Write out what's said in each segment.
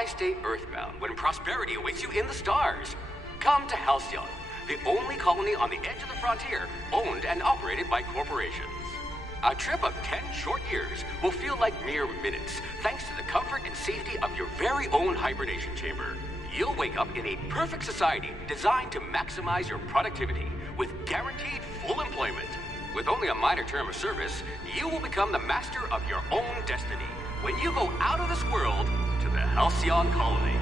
Why stay earthbound when prosperity awaits you in the stars? Come to Halcyon, the only colony on the edge of the frontier, owned and operated by corporations. A trip of 10 short years will feel like mere minutes, thanks to the comfort and safety of your very own hibernation chamber. You'll wake up in a perfect society designed to maximize your productivity with guaranteed full employment. With only a minor term of service, you will become the master of your own destiny when you go out of this world to the Halcyon colony.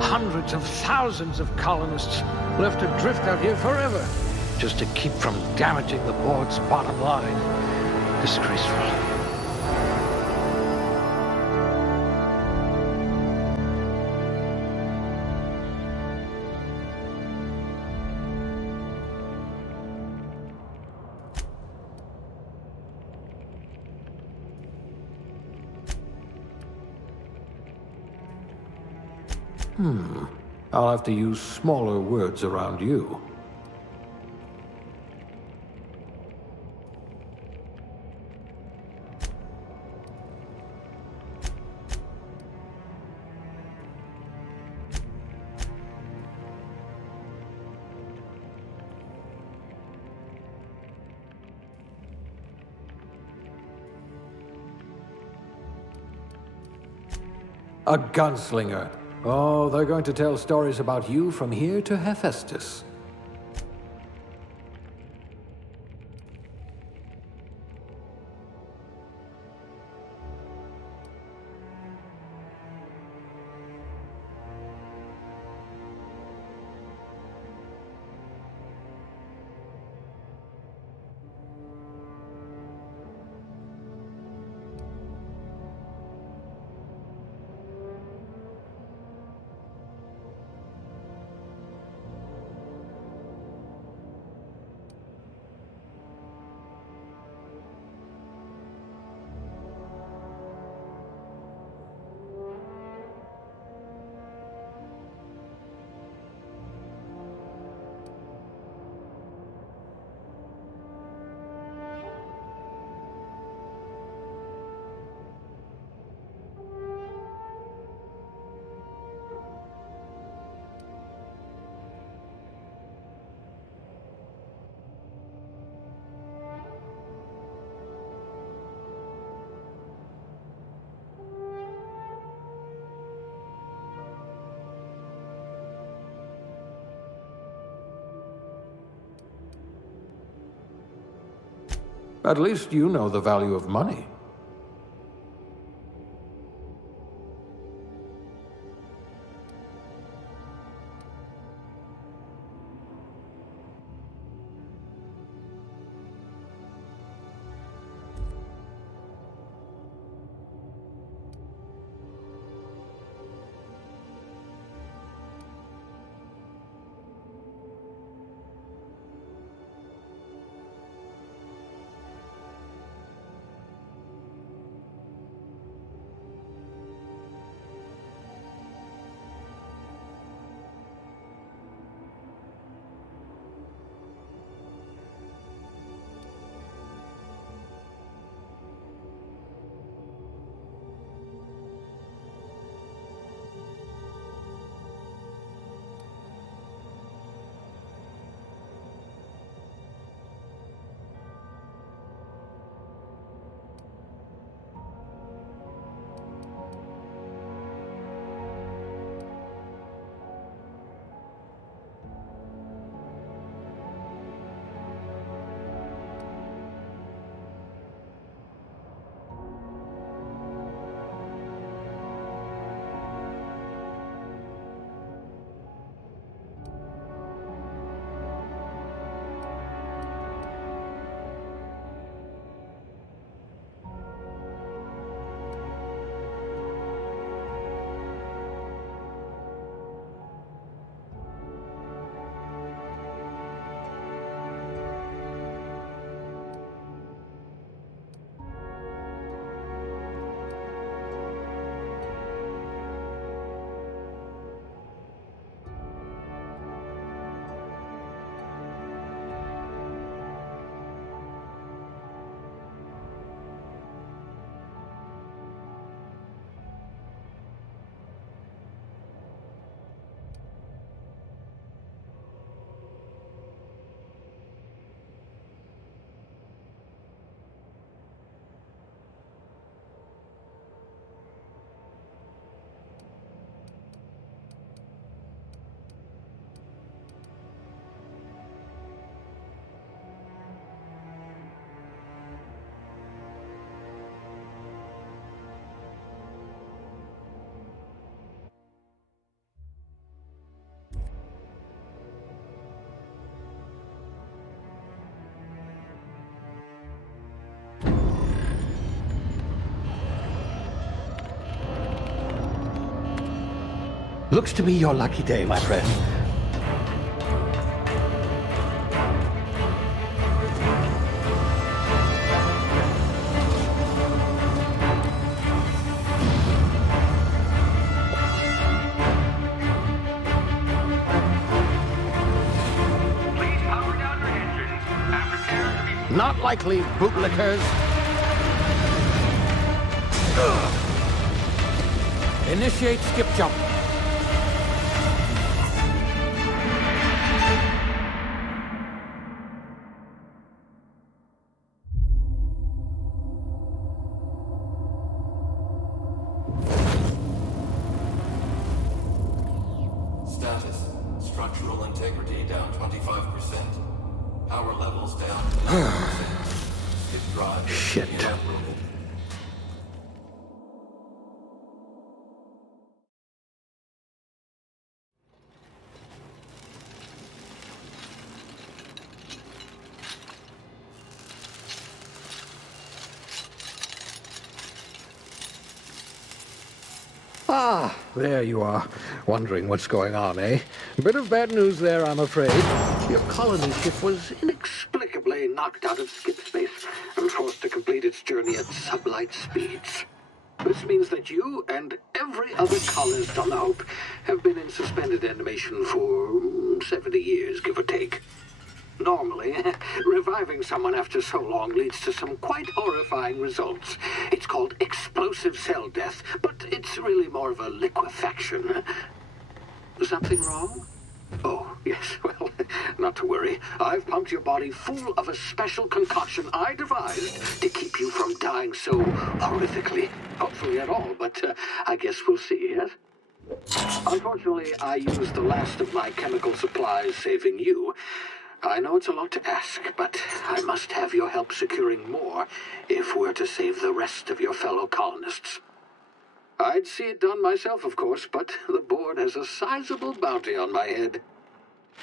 Hundreds of thousands of colonists left adrift out here forever, just to keep from damaging the board's bottom line. Disgraceful. I'll have to use smaller words around you. A gunslinger. Oh, they're going to tell stories about you from here to Hephaestus. At least you know the value of money. Looks to be your lucky day, my friend. Please power down your engines and prepare to be... Not likely, bootlickers. Initiate skip jump. Status. Structural integrity down 25%. Power levels down 9%. Skip drive Shit. inoperable. Ah, there you are. Wondering what's going on, eh? Bit of bad news there, I'm afraid. Your colony ship was inexplicably knocked out of skip space and forced to complete its journey at sublight speeds. This means that you and every other colonist on the Hope have been in suspended animation for 70 years, give or take. Normally, reviving someone after so long leads to some quite horrifying results. It's called explosive cell death, but it's really more of a liquefaction. Something wrong? Oh, yes, well, not to worry. I've pumped your body full of a special concoction I devised to keep you from dying so horrifically. Hopefully at all, but I guess we'll see, yes? Unfortunately, I used the last of my chemical supplies saving you. I know it's a lot to ask, but I must have your help securing more if we're to save the rest of your fellow colonists. I'd see it done myself, of course, but the board has a sizable bounty on my head.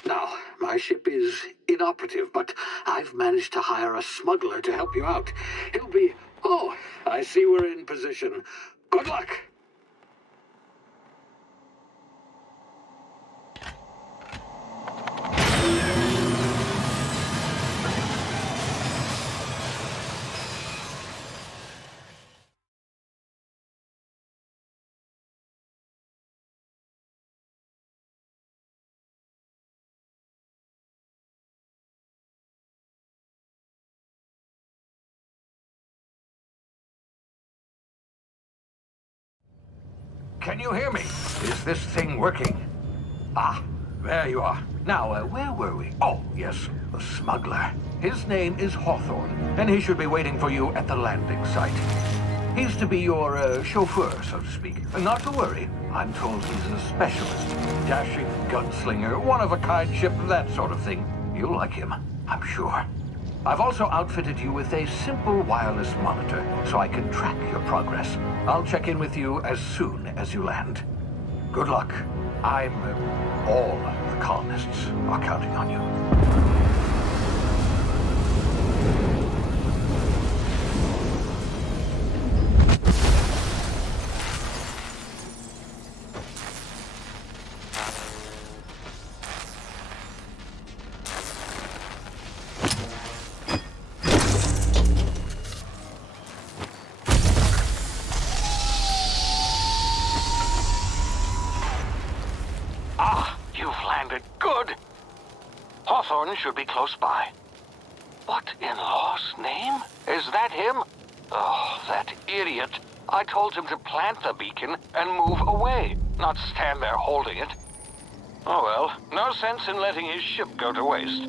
Now, my ship is inoperative, but I've managed to hire a smuggler to help you out. He'll be... Oh, I see we're in position. Good luck! Can you hear me? Is this thing working? Ah, there you are. Now, where were we? Oh, yes, the smuggler. His name is Hawthorne, and he should be waiting for you at the landing site. He's to be your chauffeur, so to speak. Not to worry. I'm told he's a specialist. Dashing gunslinger, one-of-a-kind ship, that sort of thing. You'll like him, I'm sure. I've also outfitted you with a simple wireless monitor, so I can track your progress. I'll check in with you as soon as you land. Good luck. All the colonists are counting on you. Hawthorne should be close by. What in law's name? Is that him? Oh, that idiot. I told him to plant the beacon and move away, not stand there holding it. Oh well, no sense in letting his ship go to waste.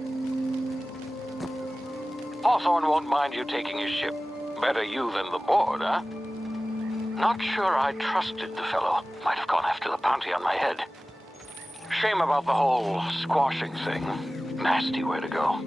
Hawthorne won't mind you taking his ship. Better you than the board, huh? Not sure I trusted the fellow. Might have gone after the bounty on my head. Shame about the whole squashing thing. Nasty way to go.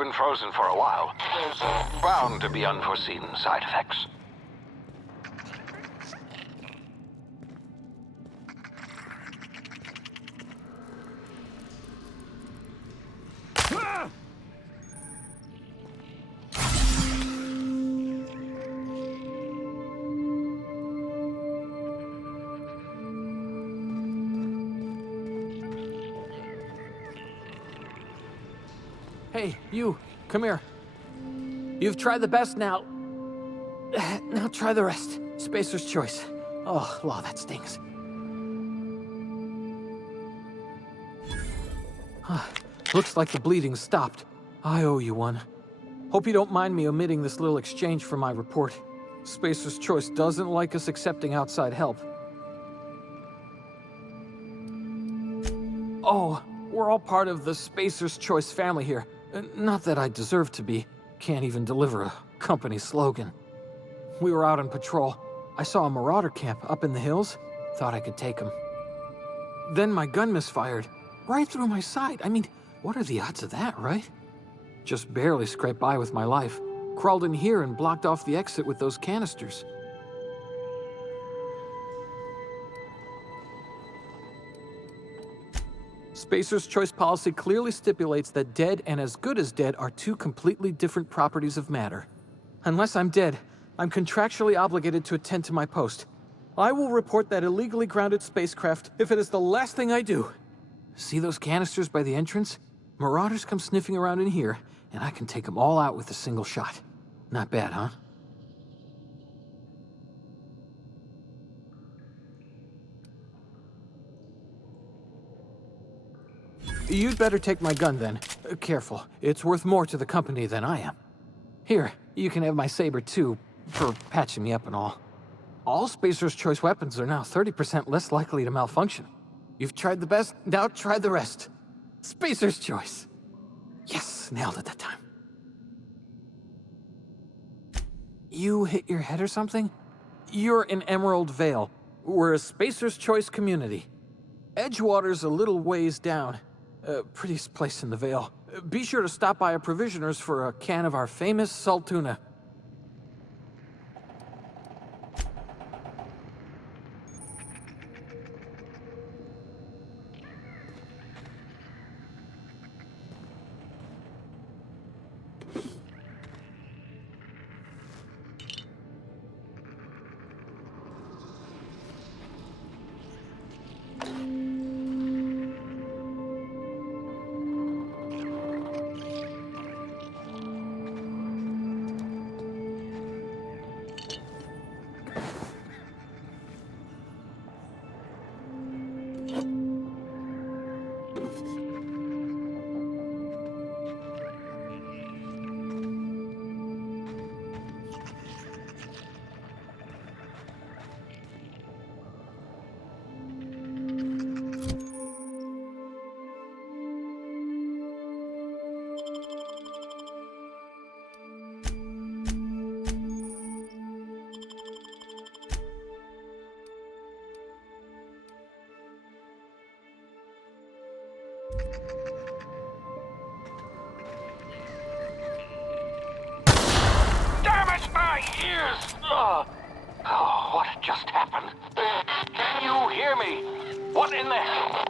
been frozen for a while. There's bound to be unforeseen side effects. Hey, you, come here. You've tried the best now. Now try the rest. Spacer's choice. Oh, wow, that stings. Looks like the bleeding stopped. I owe you one. Hope you don't mind me omitting this little exchange from my report. Spacer's choice doesn't like us accepting outside help. Oh, we're all part of the Spacer's Choice family here. Not that I deserve to be. Can't even deliver a company slogan. We were out on patrol. I saw a marauder camp up in the hills. Thought I could take him. Then my gun misfired. Right through my side. I mean, what are the odds of that, right? Just barely scraped by with my life. Crawled in here and blocked off the exit with those canisters. Spacer's Choice policy clearly stipulates that dead and as good as dead are two completely different properties of matter. Unless I'm dead, I'm contractually obligated to attend to my post. I will report that illegally grounded spacecraft if it is the last thing I do. See those canisters by the entrance? Marauders come sniffing around in here, and I can take them all out with a single shot. Not bad, huh? You'd better take my gun then. Careful, it's worth more to the company than I am. Here, you can have my saber too, for patching me up and all. All Spacer's Choice weapons are now 30% less likely to malfunction. You've tried the best, now try the rest. Spacer's Choice. Yes, nailed it that time. You hit your head or something? You're in Emerald Vale. We're a Spacer's Choice community. Edgewater's a little ways down. Prettiest place in the Vale. Be sure to stop by a provisioner's for a can of our famous salt tuna. Oh, what just happened? Can you hear me? What in the hell?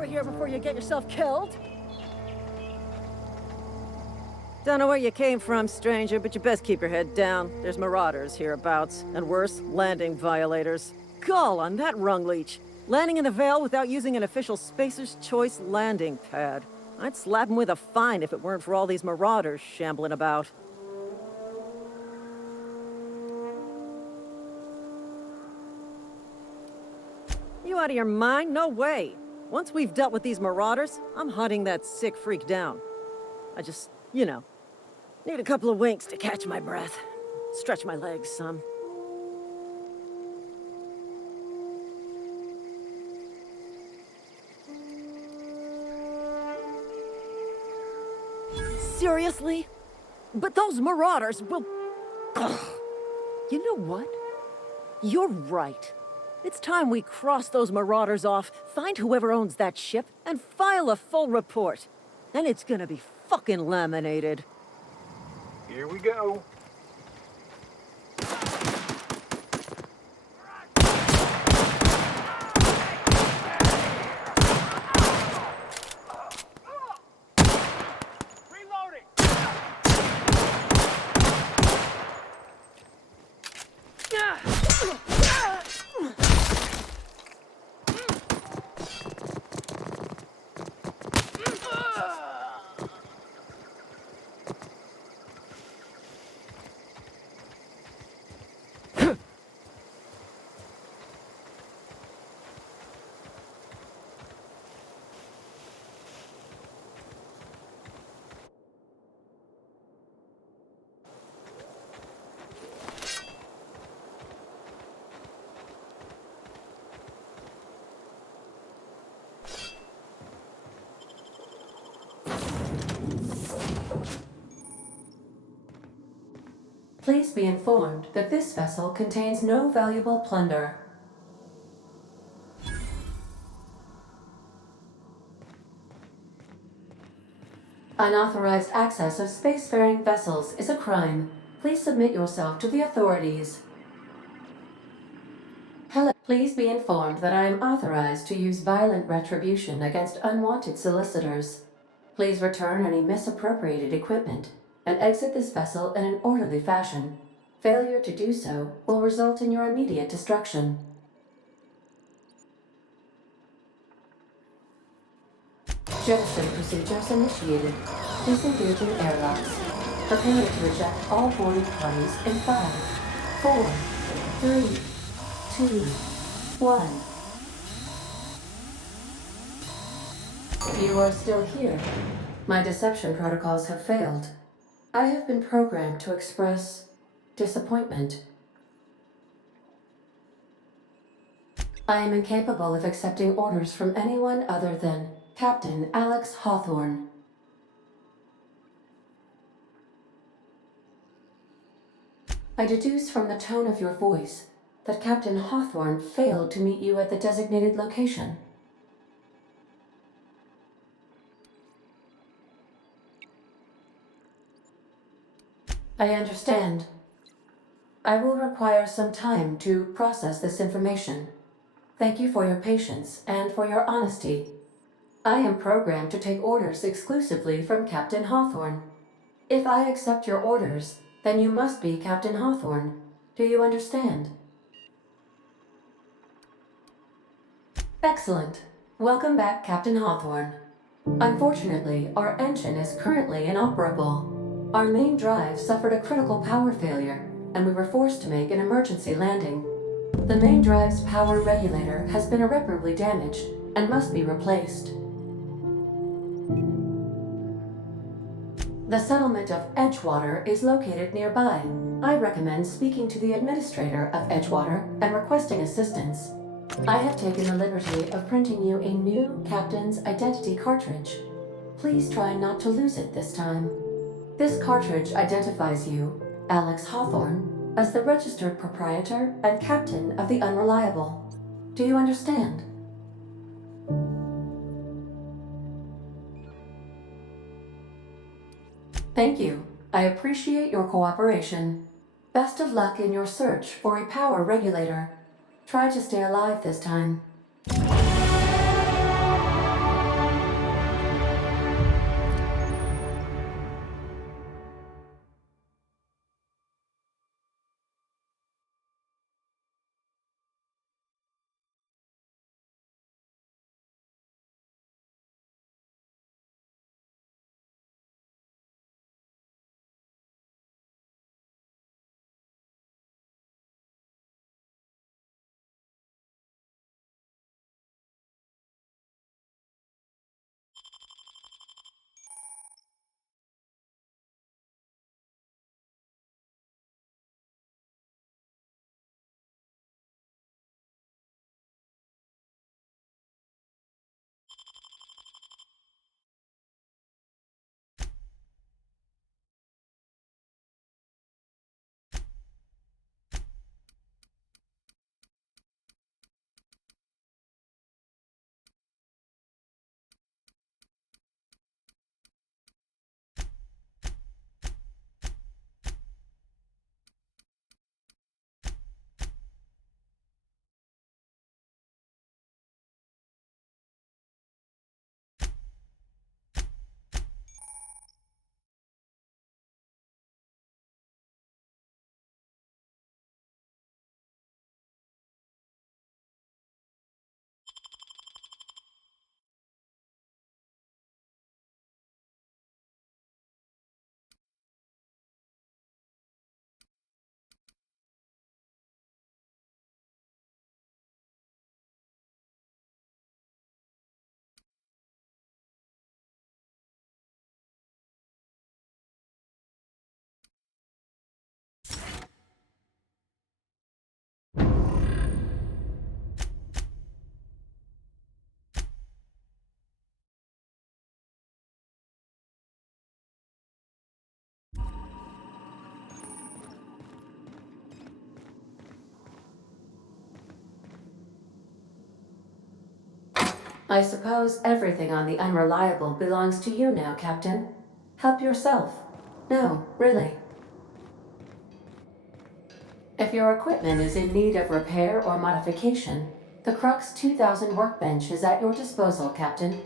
over here before you get yourself killed. Don't know where you came from, stranger, but you best keep your head down. There's marauders hereabouts, and worse, landing violators. Gall on that rung leech. Landing in the Vale without using an official Spacer's Choice landing pad. I'd slap him with a fine if it weren't for all these marauders shambling about. You out of your mind? No way. Once we've dealt with these marauders, I'm hunting that sick freak down. I just, you know, need a couple of winks to catch my breath. Stretch my legs some. Seriously? But those marauders will... Ugh. You know what? You're right. It's time we cross those marauders off, find whoever owns that ship, and file a full report. And it's gonna be fucking laminated. Here we go. Please be informed that this vessel contains no valuable plunder. Unauthorized access of spacefaring vessels is a crime. Please submit yourself to the authorities. Hello. Please be informed that I am authorized to use violent retribution against unwanted solicitors. Please return any misappropriated equipment and exit this vessel in an orderly fashion. Failure to do so will result in your immediate destruction. Jettison procedures initiated. Disengaging airlocks. Prepare to eject all boarding parties in 5, 4, 3, 2, 1. You are still here. My deception protocols have failed. I have been programmed to express disappointment. I am incapable of accepting orders from anyone other than Captain Alex Hawthorne. I deduce from the tone of your voice that Captain Hawthorne failed to meet you at the designated location. I understand. I will require some time to process this information. Thank you for your patience and for your honesty. I am programmed to take orders exclusively from Captain Hawthorne. If I accept your orders, then you must be Captain Hawthorne. Do you understand? Excellent. Welcome back, Captain Hawthorne. Unfortunately, our engine is currently inoperable. Our main drive suffered a critical power failure, and we were forced to make an emergency landing. The main drive's power regulator has been irreparably damaged and must be replaced. The settlement of Edgewater is located nearby. I recommend speaking to the administrator of Edgewater and requesting assistance. I have taken the liberty of printing you a new captain's identity cartridge. Please try not to lose it this time. This cartridge identifies you, Alex Hawthorne, as the registered proprietor and captain of the Unreliable. Do you understand? Thank you. I appreciate your cooperation. Best of luck in your search for a power regulator. Try to stay alive this time. I suppose everything on the Unreliable belongs to you now, Captain. Help yourself. No, really. If your equipment is in need of repair or modification, the Crux 2000 workbench is at your disposal, Captain.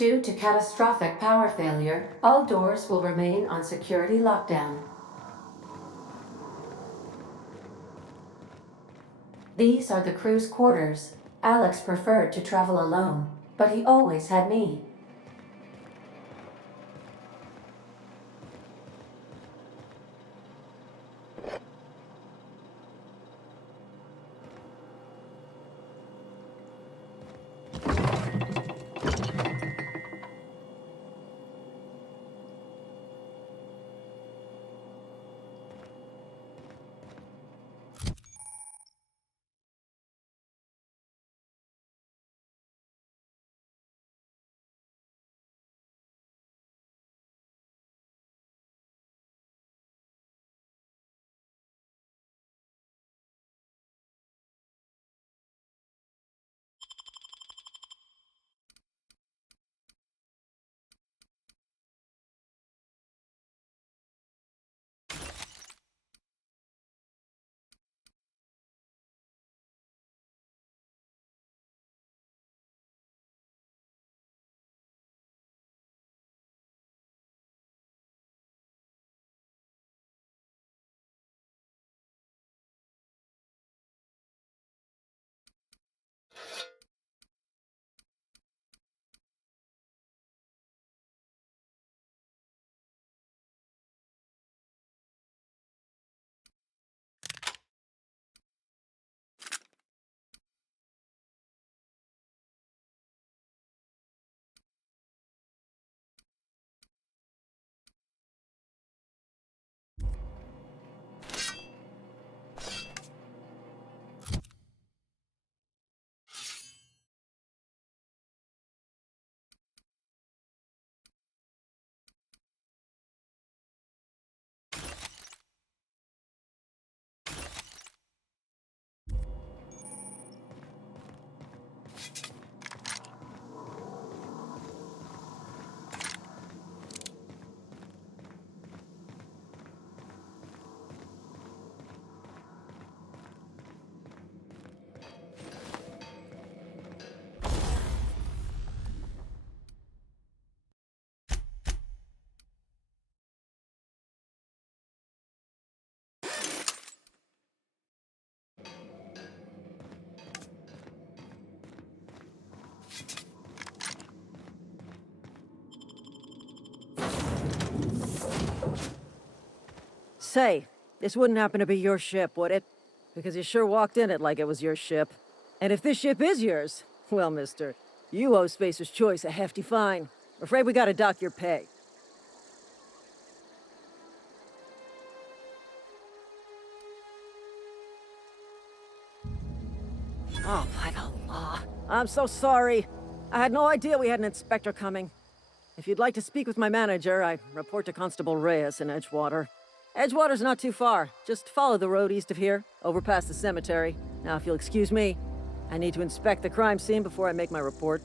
Due to catastrophic power failure, all doors will remain on security lockdown. These are the crew's quarters. Alex preferred to travel alone, but he always had me. Say, this wouldn't happen to be your ship, would it? Because you sure walked in it like it was your ship. And if this ship is yours, well, mister, you owe Spacer's Choice a hefty fine. Afraid we gotta dock your pay. Oh, by the law. I'm so sorry. I had no idea we had an inspector coming. If you'd like to speak with my manager, I report to Constable Reyes in Edgewater. Edgewater's not too far. Just follow the road east of here, over past the cemetery. Now, if you'll excuse me, I need to inspect the crime scene before I make my report.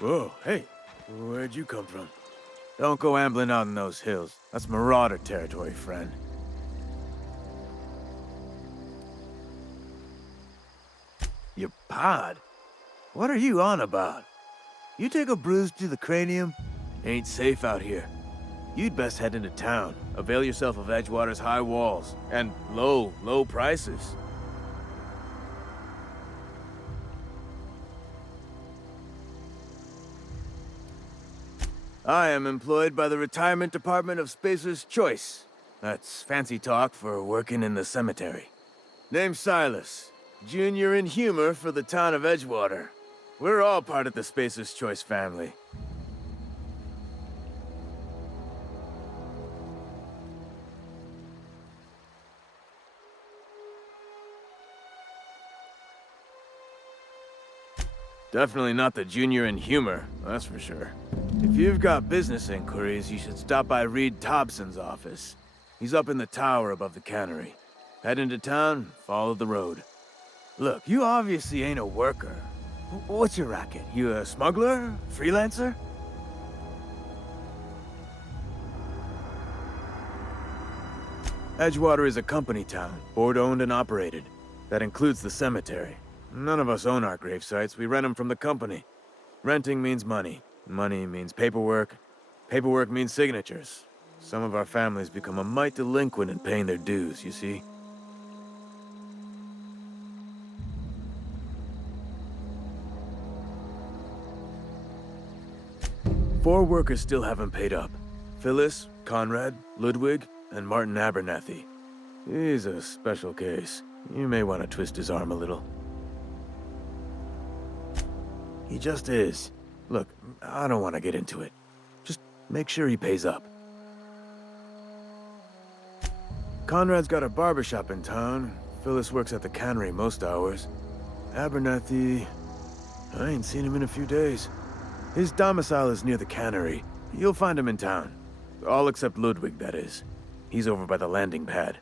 Whoa, hey, where'd you come from? Don't go ambling out in those hills. That's marauder territory, friend. Your pod? What are you on about? You take a bruise to the cranium? Ain't safe out here. You'd best head into town. Avail yourself of Edgewater's high walls and low prices. I am employed by the Retirement Department of Spacer's Choice. That's fancy talk for working in the cemetery. Name's Silas, junior in humor for the town of Edgewater. We're all part of the Spacer's Choice family. Definitely not the junior in humor, that's for sure. If you've got business inquiries, you should stop by Reed Thompson's office. He's up in the tower above the cannery. Head into town, follow the road. Look, you obviously ain't a worker. What's your racket? You a smuggler? Freelancer? Edgewater is a company town, board-owned and operated. That includes the cemetery. None of us own our grave sites. We rent them from the company. Renting means money. Money means paperwork. Paperwork means signatures. Some of our families become a mite delinquent in paying their dues, you see? Four workers still haven't paid up. Phyllis, Conrad, Ludwig, and Martin Abernathy. He's a special case. You may want to twist his arm a little. He just is. Look, I don't want to get into it. Just make sure he pays up. Conrad's got a barbershop in town. Phyllis works at the cannery most hours. Abernathy... I ain't seen him in a few days. His domicile is near the cannery. You'll find him in town. All except Ludwig, that is. He's over by the landing pad.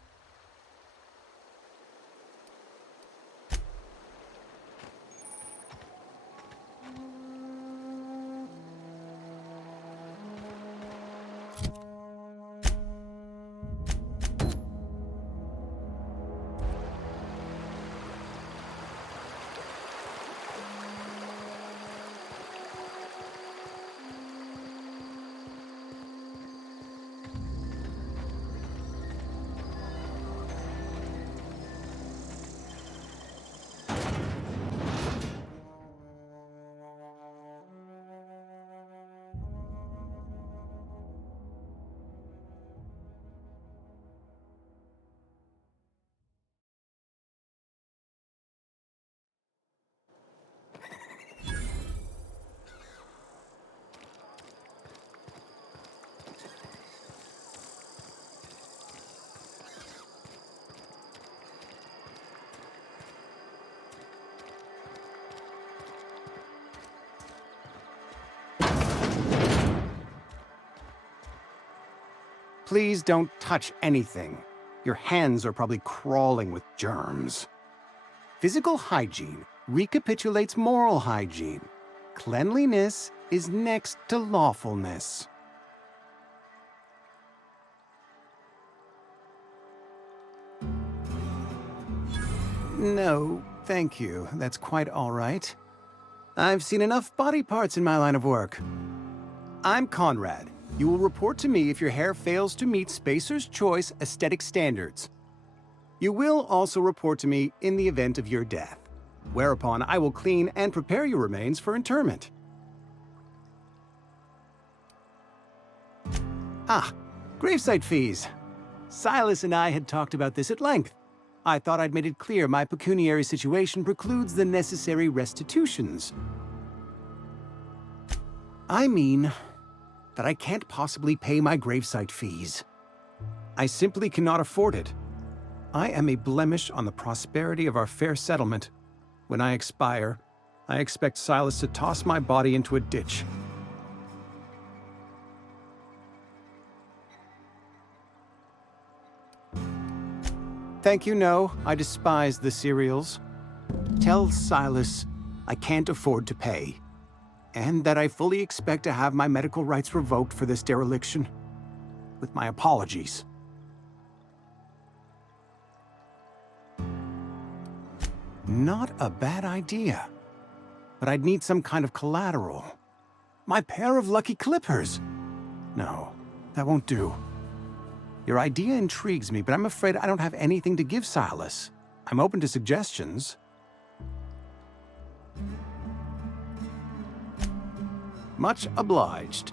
Please don't touch anything. Your hands are probably crawling with germs. Physical hygiene recapitulates moral hygiene. Cleanliness is next to lawfulness. No, thank you. That's quite all right. I've seen enough body parts in my line of work. I'm Conrad. You will report to me if your hair fails to meet Spacer's Choice aesthetic standards. You will also report to me in the event of your death, whereupon I will clean and prepare your remains for interment. Ah, gravesite fees. Silas and I had talked about this at length. I thought I'd made it clear my pecuniary situation precludes the necessary restitutions. I mean that I can't possibly pay my gravesite fees. I simply cannot afford it. I am a blemish on the prosperity of our fair settlement. When I expire, I expect Silas to toss my body into a ditch. Thank you, no. I despise the cereals. Tell Silas I can't afford to pay, and that I fully expect to have my medical rights revoked for this dereliction. With my apologies. Not a bad idea. But I'd need some kind of collateral. My pair of lucky clippers. No, that won't do. Your idea intrigues me, but I'm afraid I don't have anything to give Silas. I'm open to suggestions. Much obliged.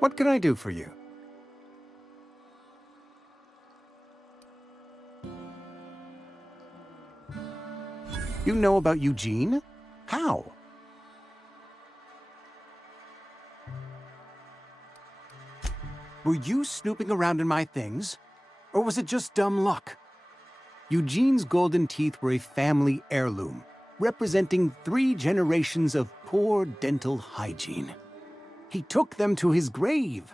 What can I do for you? You know about Eugene? How? Were you snooping around in my things? Or was it just dumb luck? Eugene's golden teeth were a family heirloom, representing 3 generations of poor dental hygiene. He took them to his grave.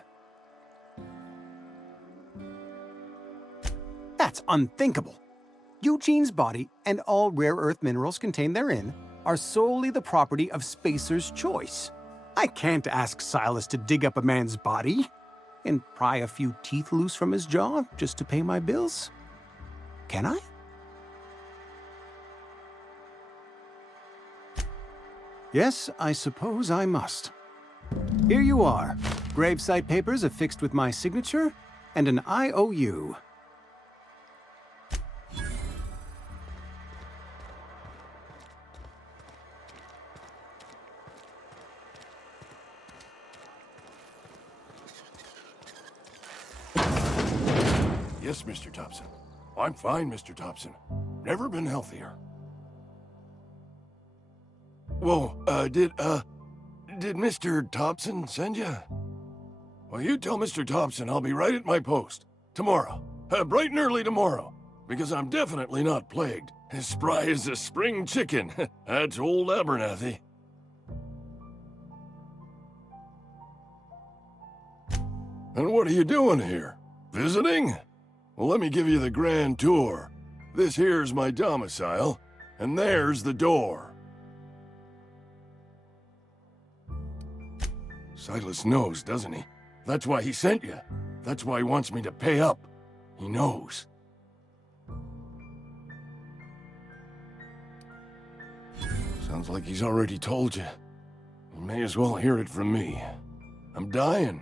That's unthinkable. Eugene's body and all rare earth minerals contained therein are solely the property of Spacer's Choice. I can't ask Silas to dig up a man's body and pry a few teeth loose from his jaw just to pay my bills. Can I? Yes, I suppose I must. Here you are. Gravesite papers affixed with my signature and an IOU. Yes, Mr. Thompson. I'm fine, Mr. Thompson. Never been healthier. Whoa, did Mr. Thompson send you? Well, you tell Mr. Thompson I'll be right at my post. Tomorrow. Bright and early tomorrow. Because I'm definitely not plagued. As spry as a spring chicken. That's old Abernathy. And what are you doing here? Visiting? Well, let me give you the grand tour. This here's my domicile, and there's the door. Silas knows, doesn't he? That's why he sent you. That's why he wants me to pay up. He knows. Sounds like he's already told you. You may as well hear it from me. I'm dying.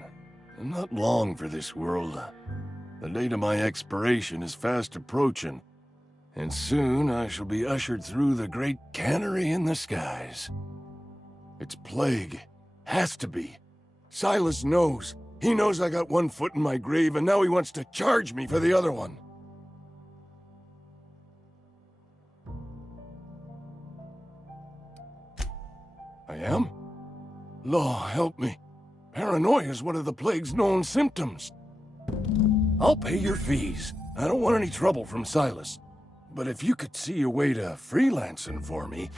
I'm not long for this world. The date of my expiration is fast approaching, and soon I shall be ushered through the great cannery in the skies. It's plague. Has to be. Silas knows. He knows I got one foot in my grave, and now he wants to charge me for the other one. I am? Law, help me. Paranoia is one of the plague's known symptoms. I'll pay your fees. I don't want any trouble from Silas. But if you could see a way to freelancing for me,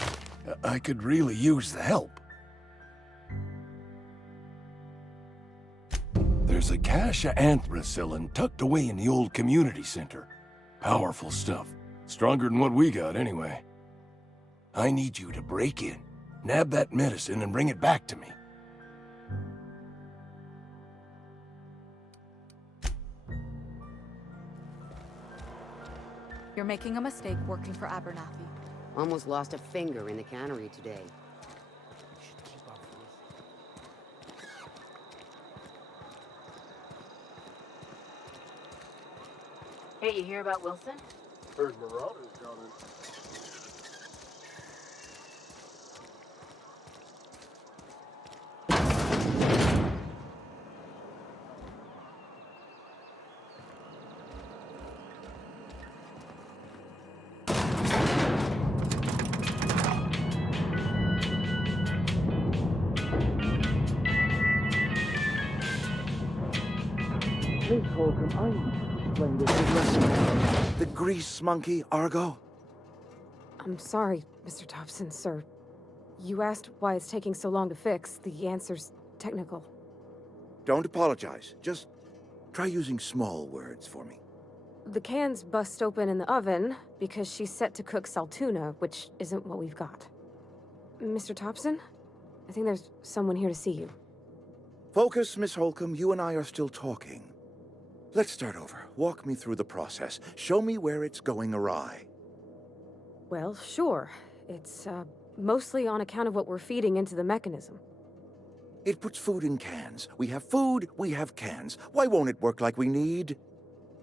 I could really use the help. There's a cache of anthracillin tucked away in the old community center. Powerful stuff. Stronger than what we got, anyway. I need you to break in, nab that medicine, and bring it back to me. You're making a mistake working for Abernathy. Almost lost a finger in the cannery today. Should keep up with this. Hey, you hear about Wilson? Heard marauders down in. Please, Holcomb, I need to explain this in lesson. The grease monkey, Argo? I'm sorry, Mr. Thompson, sir. You asked why it's taking so long to fix. The answer's technical. Don't apologize. Just try using small words for me. The can's bust open in the oven because she's set to cook saltuna, which isn't what we've got. Mr. Thompson? I think there's someone here to see you. Focus, Miss Holcomb. You and I are still talking. Let's start over. Walk me through the process. Show me where it's going awry. Well, sure. It's, mostly on account of what we're feeding into the mechanism. It puts food in cans. We have food, we have cans. Why won't it work like we need?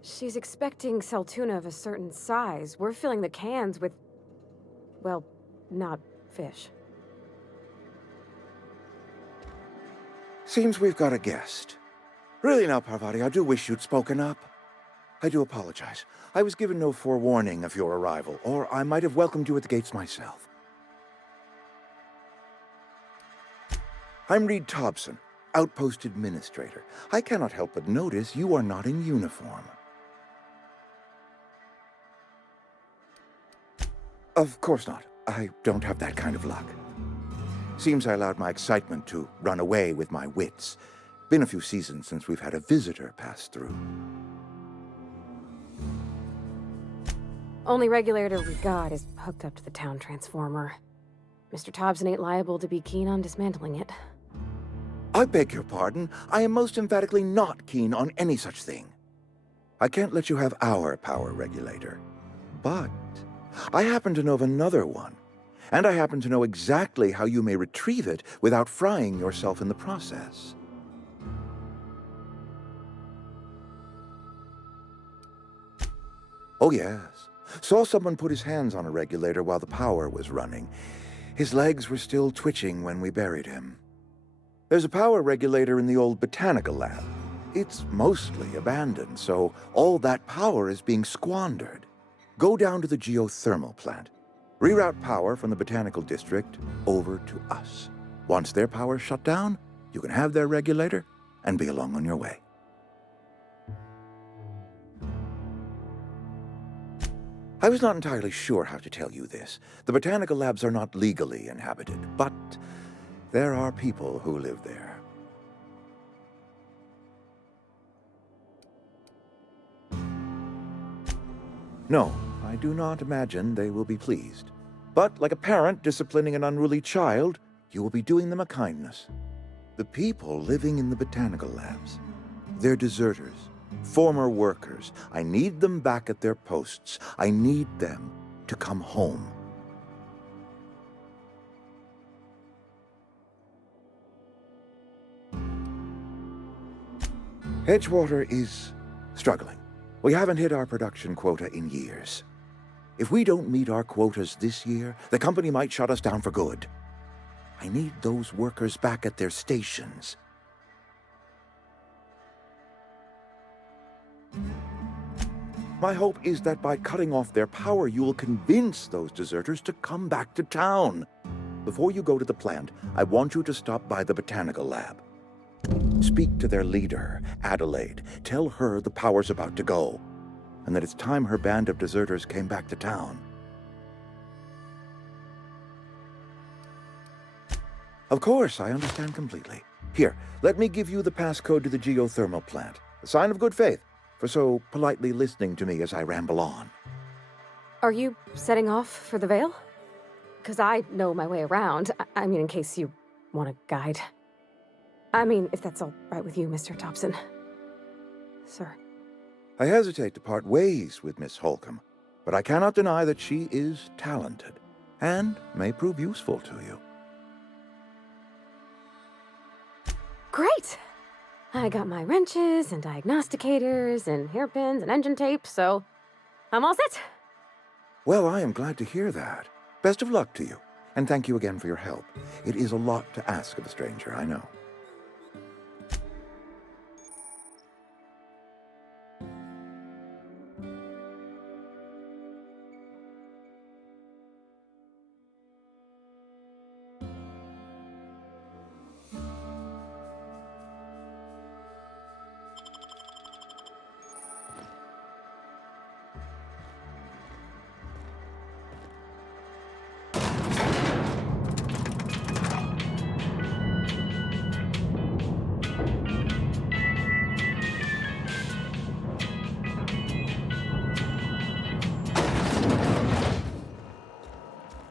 She's expecting saltuna of a certain size. We're filling the cans with, well, not fish. Seems we've got a guest. Really now, Parvati, I do wish you'd spoken up. I do apologize. I was given no forewarning of your arrival, or I might have welcomed you at the gates myself. I'm Reed Thompson, Outpost Administrator. I cannot help but notice you are not in uniform. Of course not. I don't have that kind of luck. Seems I allowed my excitement to run away with my wits. Been a few seasons since we've had a visitor pass through. Only regulator we got is hooked up to the town transformer. Mr. Thompson ain't liable to be keen on dismantling it. I beg your pardon. I am most emphatically not keen on any such thing. I can't let you have our power regulator. But I happen to know of another one. And I happen to know exactly how you may retrieve it without frying yourself in the process. Oh, yes. Saw someone put his hands on a regulator while the power was running. His legs were still twitching when we buried him. There's a power regulator in the old botanical lab. It's mostly abandoned, so all that power is being squandered. Go down to the geothermal plant. Reroute power from the botanical district over to us. Once their power's shut down, you can have their regulator and be along on your way. I was not entirely sure how to tell you this. The botanical labs are not legally inhabited, but there are people who live there. No, I do not imagine they will be pleased. But like a parent disciplining an unruly child, you will be doing them a kindness. The people living in the botanical labs, they're deserters, former workers. I need them back at their posts. I need them to come home. Edgewater is struggling. We haven't hit our production quota in years. If we don't meet our quotas this year, the company might shut us down for good. I need those workers back at their stations. My hope is that by cutting off their power, you will convince those deserters to come back to town. Before you go to the plant, I want you to stop by the botanical lab. Speak to their leader, Adelaide. Tell her the power's about to go, and that it's time her band of deserters came back to town. Of course, I understand completely. Here, let me give you the passcode to the geothermal plant. A sign of good faith, for so politely listening to me as I ramble on. Are you setting off for the Vale? Because I know my way around. I mean, in case you want a guide. I mean, if that's all right with you, Mr. Thompson. Sir. I hesitate to part ways with Miss Holcomb, but I cannot deny that she is talented and may prove useful to you. Great! I got my wrenches and diagnosticators and hairpins and engine tape, so I'm all set. Well, I am glad to hear that. Best of luck to you, and thank you again for your help. It is a lot to ask of a stranger, I know.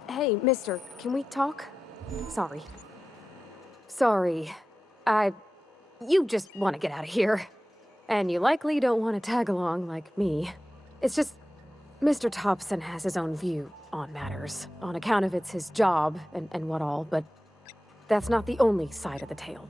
Hey, mister, can we talk? Sorry. You just want to get out of here. And you likely don't want to tag along like me. It's just, Mr. Thompson has his own view on matters, on account of it's his job and what all, but that's not the only side of the tale.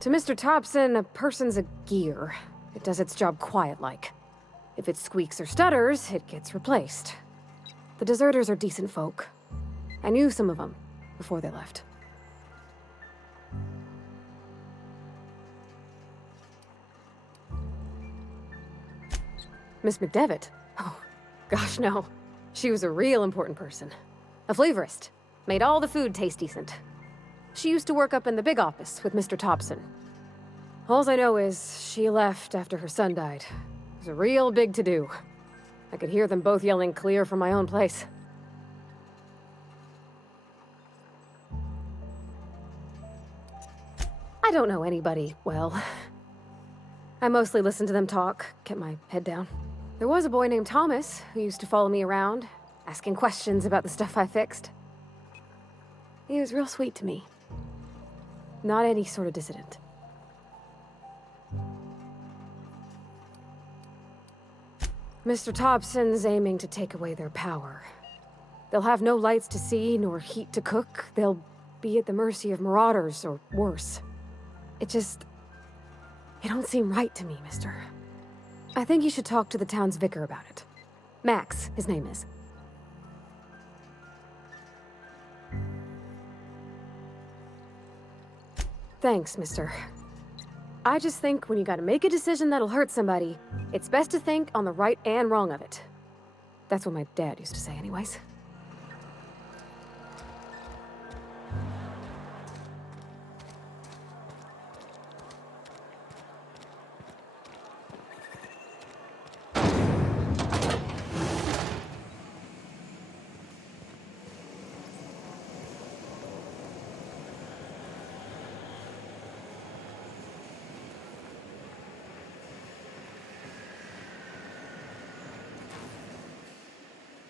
To Mr. Thompson, a person's a gear. It does its job quiet-like. If it squeaks or stutters, it gets replaced. The deserters are decent folk. I knew some of them before they left. Miss McDevitt? Oh, gosh, no. She was a real important person. A flavorist. Made all the food taste decent. She used to work up in the big office with Mr. Thompson. All I know is she left after her son died. It was a real big to-do. I could hear them both yelling clear from my own place. I don't know anybody well. I mostly listened to them talk, kept my head down. There was a boy named Thomas who used to follow me around, asking questions about the stuff I fixed. He was real sweet to me. Not any sort of dissident. Mr. Thompson's aiming to take away their power. They'll have no lights to see, nor heat to cook. They'll be at the mercy of marauders, or worse. It don't seem right to me, mister. I think you should talk to the town's vicar about it. Max, his name is. Thanks, mister. I just think when you gotta make a decision that'll hurt somebody, it's best to think on the right and wrong of it. That's what my dad used to say anyways.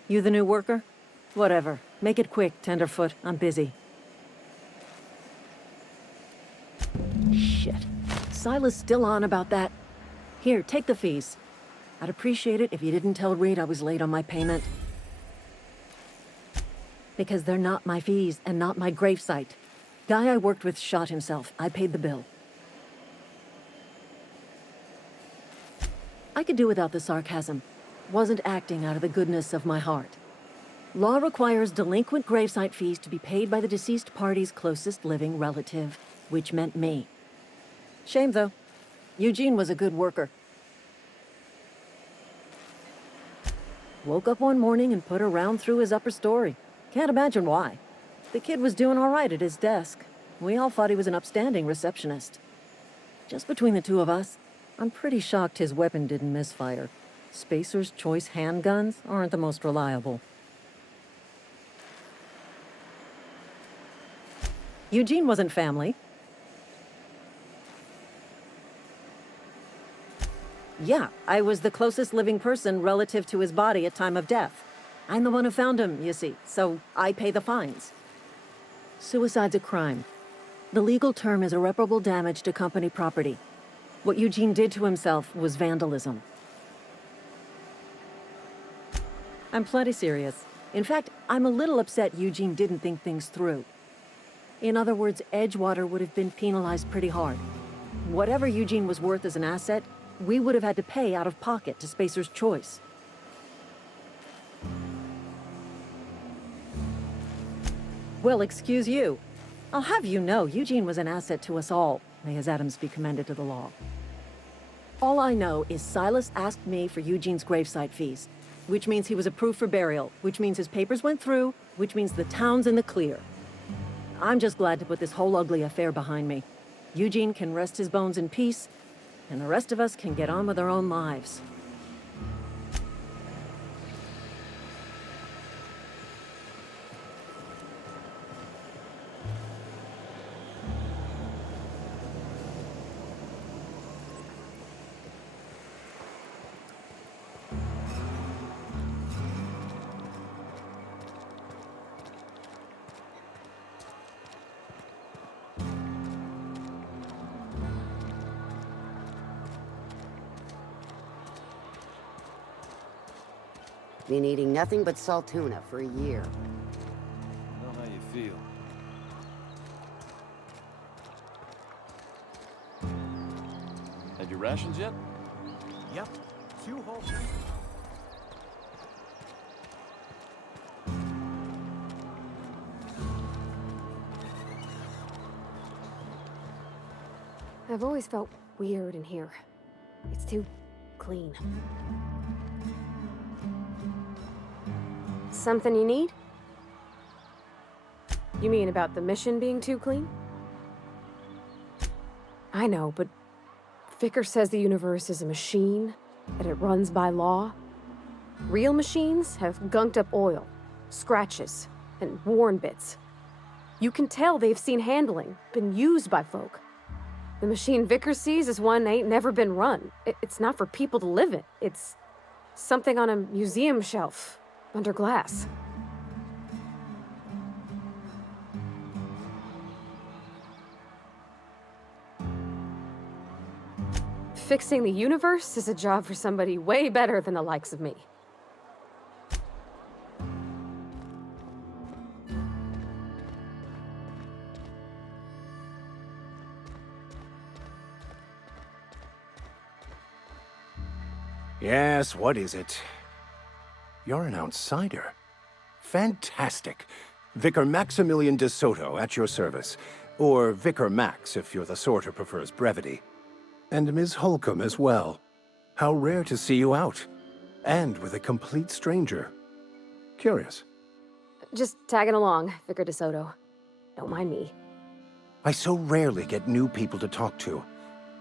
You the new worker? Whatever. Make it quick, Tenderfoot. I'm busy. Shit. Silas still on about that. Here, take the fees. I'd appreciate it if you didn't tell Reed I was late on my payment. Because they're not my fees and not my gravesite. Guy I worked with shot himself. I paid the bill. I could do without the sarcasm. Wasn't acting out of the goodness of my heart. Law requires delinquent gravesite fees to be paid by the deceased party's closest living relative, which meant me. Shame, though. Eugene was a good worker. Woke up one morning and put a round through his upper story. Can't imagine why. The kid was doing all right at his desk. We all thought he was an upstanding receptionist. Just between the two of us, I'm pretty shocked his weapon didn't misfire. Spacer's Choice handguns aren't the most reliable. Eugene wasn't family. Yeah, I was the closest living person relative to his body at time of death. I'm the one who found him, you see, so I pay the fines. Suicide's a crime. The legal term is irreparable damage to company property. What Eugene did to himself was vandalism. I'm plenty serious. In fact, I'm a little upset Eugene didn't think things through. In other words, Edgewater would have been penalized pretty hard. Whatever Eugene was worth as an asset, we would have had to pay out of pocket to Spacer's Choice. Well, excuse you. I'll have you know, Eugene was an asset to us all. May his atoms be commended to the law. All I know is Silas asked me for Eugene's gravesite fees, which means he was approved for burial, which means his papers went through, which means the town's in the clear. I'm just glad to put this whole ugly affair behind me. Eugene can rest his bones in peace, and the rest of us can get on with our own lives. Been eating nothing but salt tuna for a year. I know how you feel. Had your rations yet? Yep. 2 whole... I've always felt weird in here. It's too clean. Something you need? You mean about the mission being too clean? I know, but Vicker says the universe is a machine, that it runs by law. Real machines have gunked up oil, scratches, and worn bits. You can tell they've seen handling, been used by folk. The machine Vicker sees is one ain't never been run. It's not for people to live in. It's something on a museum shelf. Under glass. Fixing the universe is a job for somebody way better than the likes of me. Yes, what is it? You're an outsider. Fantastic. Vicar Maximilian de Soto at your service. Or Vicar Max, if you're the sort who prefers brevity. And Ms. Holcomb as well. How rare to see you out. And with a complete stranger. Curious. Just tagging along, Vicar de Soto. Don't mind me. I so rarely get new people to talk to.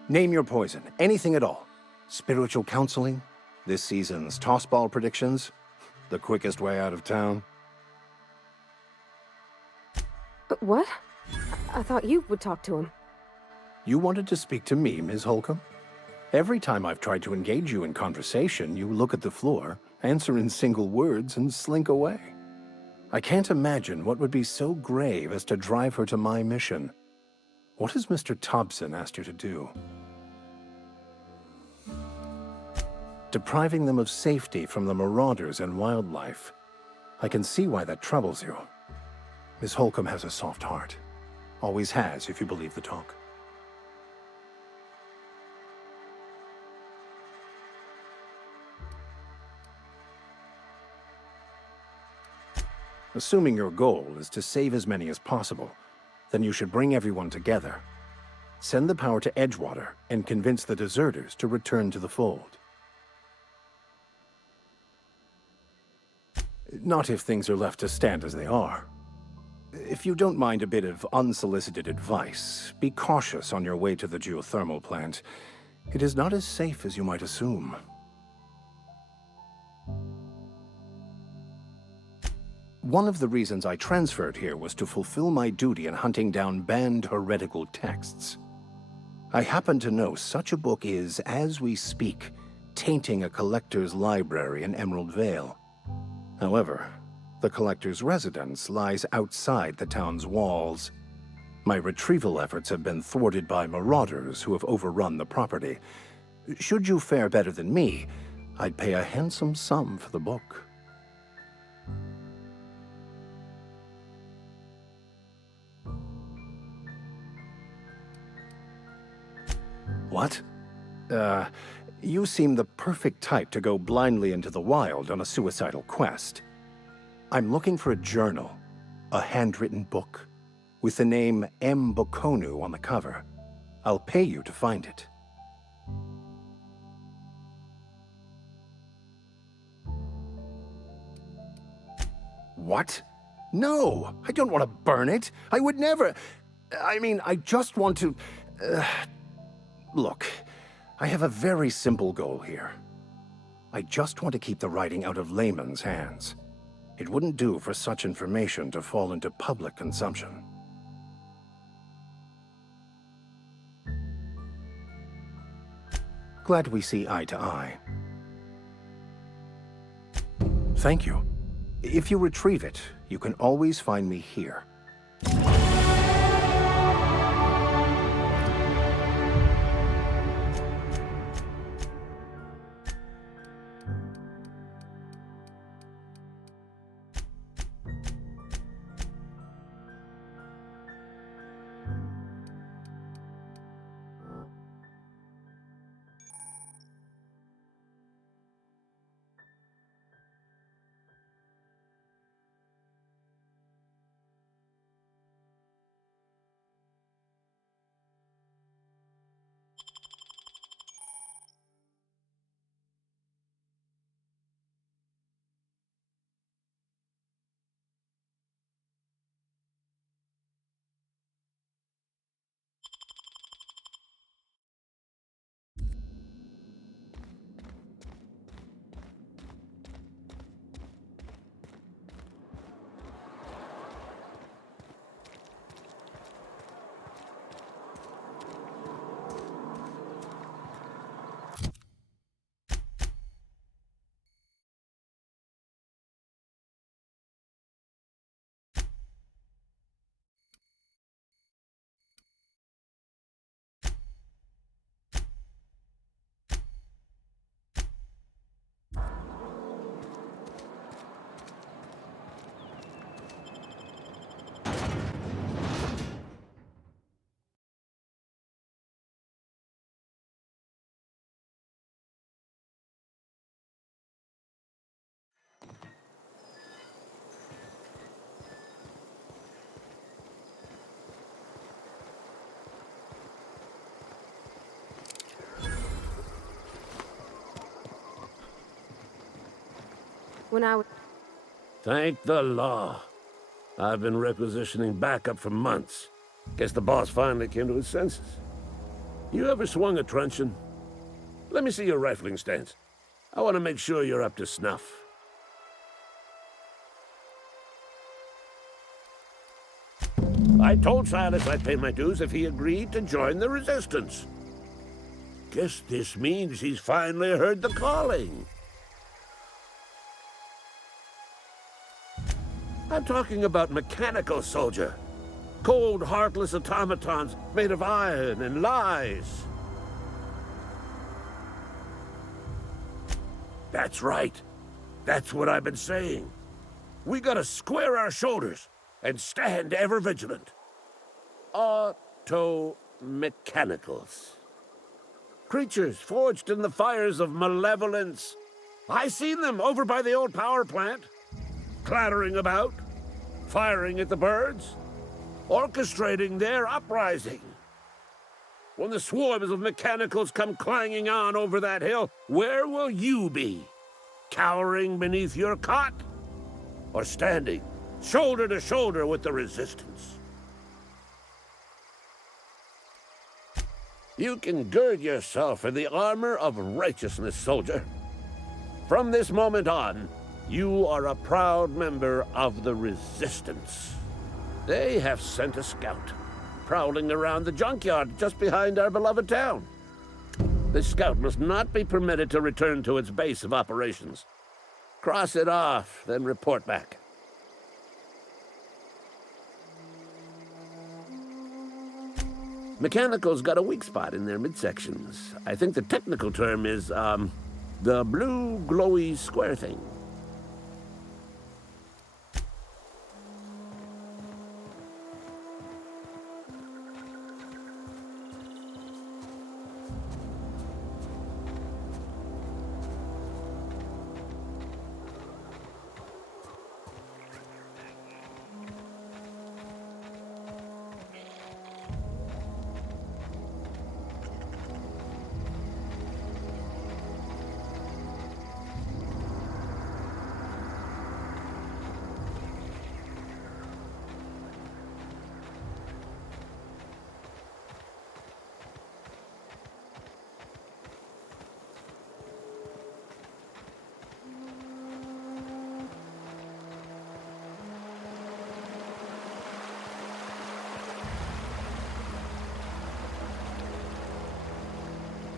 Name your poison, anything at all. Spiritual counseling? This season's tossball predictions? The quickest way out of town? What? I thought you would talk to him. You wanted to speak to me, Ms. Holcomb? Every time I've tried to engage you in conversation, you look at the floor answer in single words, and slink away. I can't imagine what would be so grave as to drive her to my mission. What has Mr. Thompson asked you to do? Depriving them of safety from the marauders and wildlife. I can see why that troubles you. Miss Holcomb has a soft heart. Always has, if you believe the talk. Assuming your goal is to save as many as possible, then you should bring everyone together. Send the power to Edgewater and convince the deserters to return to the fold. Not if things are left to stand as they are. If you don't mind a bit of unsolicited advice, be cautious on your way to the geothermal plant. It is not as safe as you might assume. One of the reasons I transferred here was to fulfill my duty in hunting down banned heretical texts. I happen to know such a book is, as we speak, tainting a collector's library in Emerald Vale. However, the collector's residence lies outside the town's walls. My retrieval efforts have been thwarted by marauders who have overrun the property. Should you fare better than me, I'd pay a handsome sum for the book. What? You seem the perfect type to go blindly into the wild on a suicidal quest. I'm looking for a journal, a handwritten book, with the name M. Bokonu on the cover. I'll pay you to find it. What? No, I don't want to burn it. I would never. I mean, I just want to... Look, I have a very simple goal here. I just want to keep the writing out of layman's hands. It wouldn't do for such information to fall into public consumption. Glad we see eye to eye. Thank you. If you retrieve it, you can always find me here. When I was... Thank the law. I've been requisitioning backup for months. Guess the boss finally came to his senses. You ever swung a truncheon? Let me see your rifling stance. I want to make sure you're up to snuff. I told Silas I'd pay my dues if he agreed to join the resistance. Guess this means he's finally heard the calling. I'm talking about mechanical soldier. Cold, heartless automatons made of iron and lies. That's right. That's what I've been saying. We gotta square our shoulders and stand ever vigilant. Auto-mechanicals. Creatures forged in the fires of malevolence. I seen them over by the old power plant, clattering about, firing at the birds, orchestrating their uprising. When the swarms of mechanicals come clanging on over that hill, where will you be? Cowering beneath your cot? Or standing shoulder to shoulder with the resistance? You can gird yourself in the armor of righteousness, soldier. From this moment on, you are a proud member of the Resistance. They have sent a scout, prowling around the junkyard just behind our beloved town. This scout must not be permitted to return to its base of operations. Cross it off, then report back. Mechanicals got a weak spot in their midsections. I think the technical term is, the blue glowy square thing.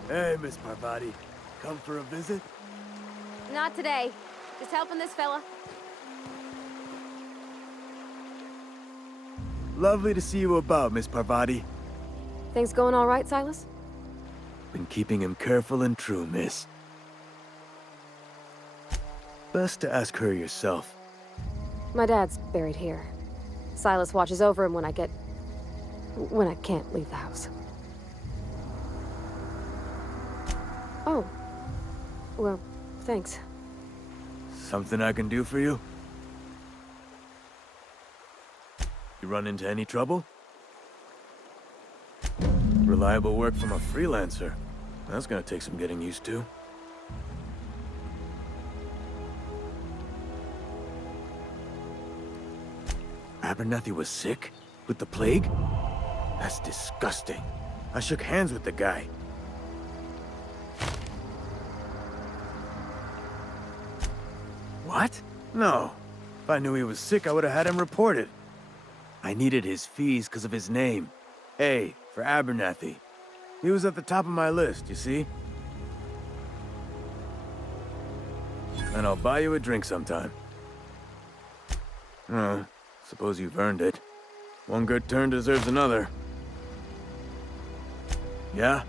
Hey, Miss Parvati. Come for a visit? Not today. Just helping this fella. Lovely to see you about, Miss Parvati. Things going all right, Silas? Been keeping him careful and true, miss. Best to ask her yourself. My dad's buried here. Silas watches over him when I can't leave the house. Oh. Well, thanks. Something I can do for you? You run into any trouble? Reliable work from a freelancer. That's gonna take some getting used to. Abernathy was sick? With the plague? That's disgusting. I shook hands with the guy. What? No. If I knew he was sick, I would have had him reported. I needed his fees because of his name. A for Abernathy. He was at the top of my list, you see? And I'll buy you a drink sometime. Oh, suppose you've earned it. One good turn deserves another. Yeah?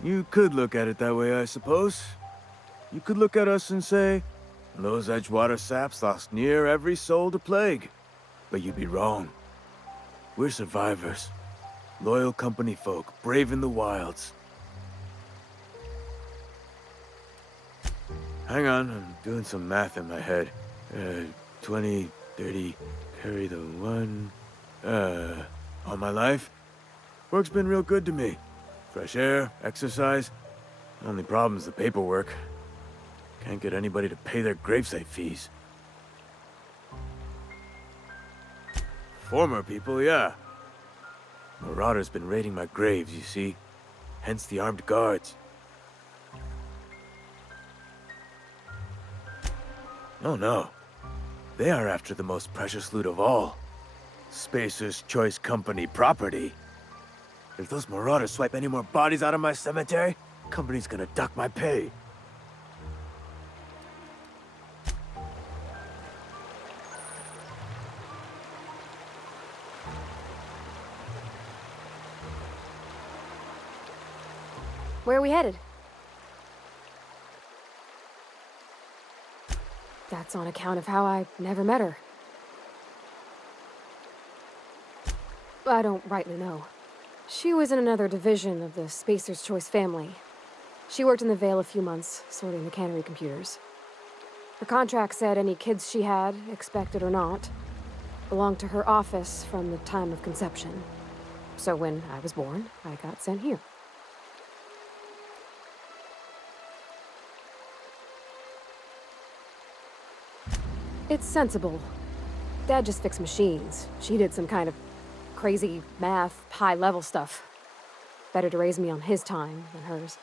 You could look at it that way, I suppose. You could look at us and say, those Edgewater saps lost near every soul to plague. But you'd be wrong. We're survivors. Loyal company folk, brave in the wilds. Hang on, I'm doing some math in my head. 20, 30, carry the one... all my life? Work's been real good to me. Fresh air, exercise. Only problem is the paperwork. Can't get anybody to pay their gravesite fees. Former people, yeah. Marauders been raiding my graves, you see. Hence the armed guards. Oh no. They are after the most precious loot of all. Spacer's Choice Company property. If those marauders swipe any more bodies out of my cemetery, company's gonna dock my pay. Where are we headed? That's on account of how I never met her. I don't rightly know. She was in another division of the Spacer's Choice family. She worked in the Vale a few months, sorting the cannery computers. Her contract said any kids she had, expected or not, belonged to her office from the time of conception. So when I was born, I got sent here. It's sensible. Dad just fixed machines. She did some kind of crazy math, high-level stuff. Better to raise me on his time than hers.